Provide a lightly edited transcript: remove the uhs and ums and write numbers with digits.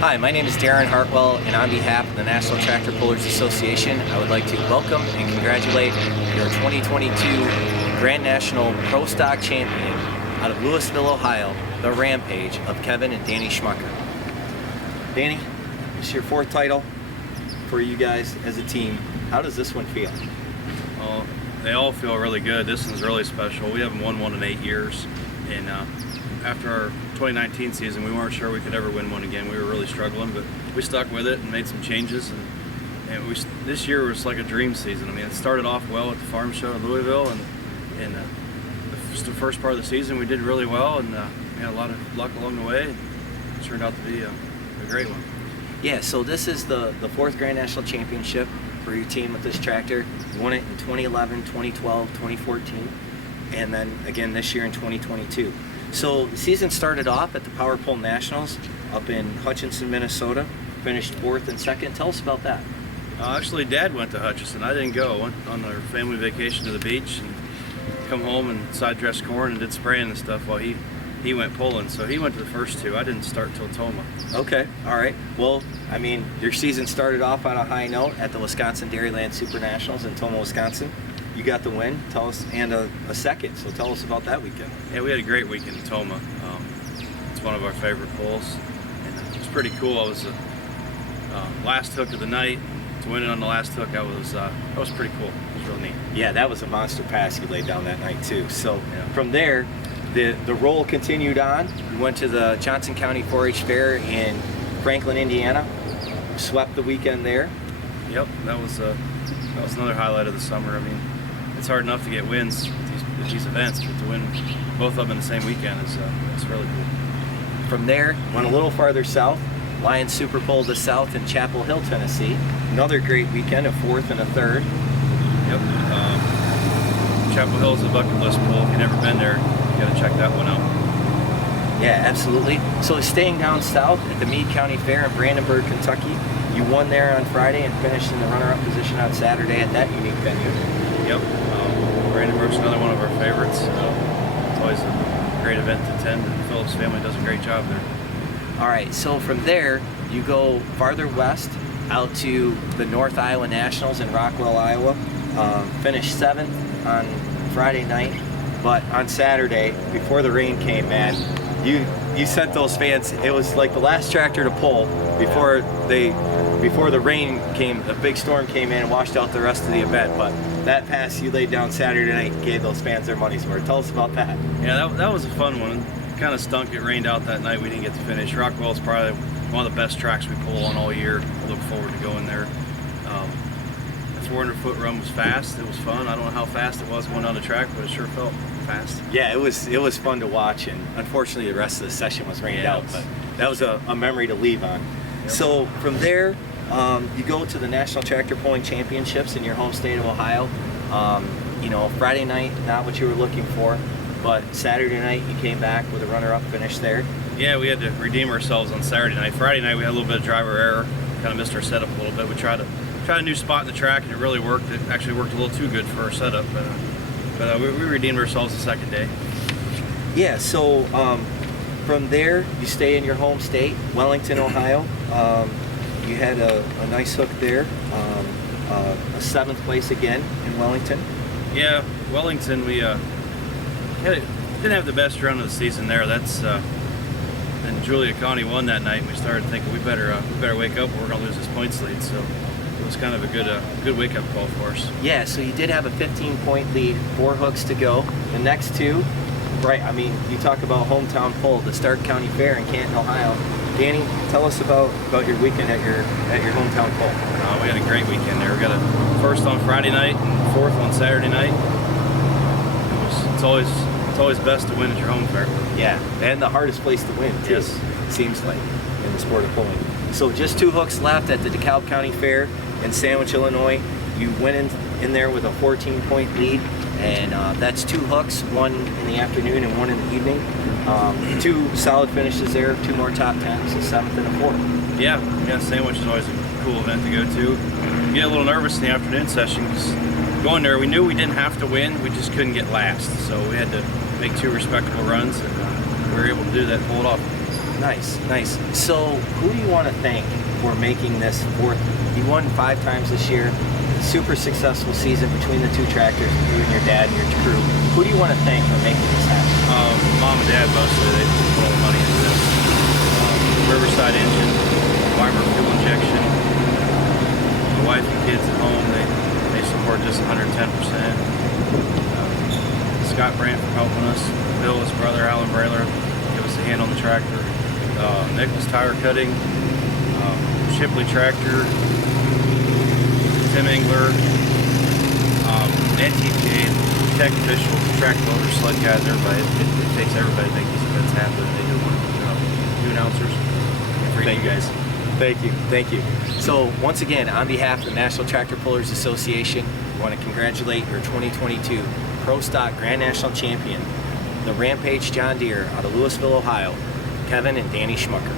Hi, my name is Darren Heartwell, and on behalf of the National Tractor Pullers Association, I would like to welcome and congratulate your 2022 Grand National Pro Stock Champion out of Louisville, Ohio, the Rampage of Kevin and Danny Schmucker. Danny, it's your fourth title for you guys as a team. How does this one feel? Well, they all feel really good. This one's really special. We haven't won one in 8 years, and after our 2019 season, we weren't sure we could ever win one again. We were really struggling, but we stuck with it and made some changes. And this year was like a dream season. I mean, it started off well at the farm show in Louisville, and the first part of the season we did really well, and we had a lot of luck along the way. It turned out to be a great one. Yeah, so this is the fourth Grand National Championship for your team with this tractor. You won it in 2011, 2012, 2014, and then again this year in 2022. So the season started off at the Power Pull Nationals up in Hutchinson, Minnesota. Finished fourth and second. Tell us about that. Actually, Dad went to Hutchinson. I didn't go. I went on our family vacation to the beach and come home and side dressed corn and did spraying and stuff while he went pulling. So he went to the first two. I didn't start till Toma. Okay, all right. Well, I mean, your season started off on a high note at the Wisconsin Dairyland Super Nationals in Toma, Wisconsin. You got the win, tell us, and a second, so tell us about that weekend. Yeah, we had a great weekend in Toma. It's one of our favorite pulls, and it was pretty cool. I was the last hook of the night. To win it on the last hook, that was pretty cool. It was real neat. Yeah, that was a monster pass you laid down that night too. So yeah. From there, the roll continued on. You went to the Johnson County 4-H Fair in Franklin, Indiana. Swept the weekend there. Yep, that was another highlight of the summer. I mean, it's hard enough to get wins with these events, but to win both of them in the same weekend is really cool. From there, went a little farther south, Lions Super Bowl to South in Chapel Hill, Tennessee. Another great weekend, a fourth and a third. Yep. Chapel Hill is a bucket list pull. If you've never been there, you got to check that one out. Yeah, absolutely. So staying down south at the Meade County Fair in Brandenburg, Kentucky, you won there on Friday and finished in the runner-up position on Saturday at that unique venue. Yep. Brandenburg's another one of our favorites. It's always a great event to attend, and Philip's family does a great job there. All right, so from there, you go farther west out to the North Iowa Nationals in Rockwell, Iowa. Finished seventh on Friday night, but on Saturday, before the rain came, man, you sent those fans. It was like the last tractor to pull before the rain came. A big storm came in and washed out the rest of the event. But that pass you laid down Saturday night gave those fans their money's worth. Tell us about that. Yeah, that was a fun one. Kind of stunk. It rained out that night. We didn't get to finish. Rockwell is probably one of the best tracks we pull on all year. I look forward to going there. The 400-foot run was fast. It was fun. I don't know how fast it was going down the track, but it sure felt fast. Yeah, it was fun to watch, and unfortunately the rest of the session was rained out, but that was a memory to leave on. Yep. So from there, you go to the National Tractor Pulling Championships in your home state of Ohio. Friday night, not what you were looking for, but Saturday night you came back with a runner-up finish there. Yeah, we had to redeem ourselves on Saturday night. Friday night we had a little bit of driver error, kind of missed our setup a little bit. We tried a new spot in the track, and it really worked. It actually worked a little too good for our setup, but we redeemed ourselves the second day. Yeah, so from there you stay in your home state, Wellington, Ohio. You had a nice hook there, a seventh place again in Wellington. Yeah, Wellington, we didn't have the best run of the season there. And Julia Connie won that night, and we started thinking we better wake up, or we're gonna lose this points lead. So it was kind of a good wake up call for us. Yeah, so you did have a 15-point lead, 4 hooks to go. The next two, right? I mean, you talk about hometown pull, the Stark County Fair in Canton, Ohio. Danny, tell us about your weekend at your hometown pull. We had a great weekend there. We got a first on Friday night and fourth on Saturday night. It's always best to win at your home fair. Yeah, and the hardest place to win too. Yes. Seems like in the sport of pulling. So just 2 hooks left at the DeKalb County Fair in Sandwich, Illinois. You went in there with a 14-point lead, and that's 2 hooks, 1 in the afternoon and 1 in the evening. 2 solid finishes there, 2 more top 10s, a 7th and a 4th. Yeah, Sandwich is always a cool event to go to. You get a little nervous in the afternoon session because going there, we knew we didn't have to win, we just couldn't get last. So we had to make 2 respectable runs, and we were able to do that, pull it off. Nice, nice. So, who do you want to thank for making this fourth? You won 5 times this year. Super successful season between the 2 tractors, you and your dad and your crew. Who do you want to thank for making this happen? Mom and Dad mostly, they put all the money into this. Riverside engine, Weimer fuel injection. My wife and kids at home, they support this 110%. Scott Brandt for helping us. Bill, his brother, Alan Brailer, give us a hand on the tractor. Nichols Tire Cutting, Shipley Tractor, Tim Engler, NTPA, Tech Official, Track Builders, Sled Guys, everybody. It takes everybody to make these events happen. They do a wonderful job. You announcers, for you guys. Thank you, thank you. So once again, on behalf of the National Tractor Pullers Association, we want to congratulate your 2022 Pro Stock Grand National Champion, the Rampage John Deere out of Louisville, Ohio, Kevin and Danny Schmucker.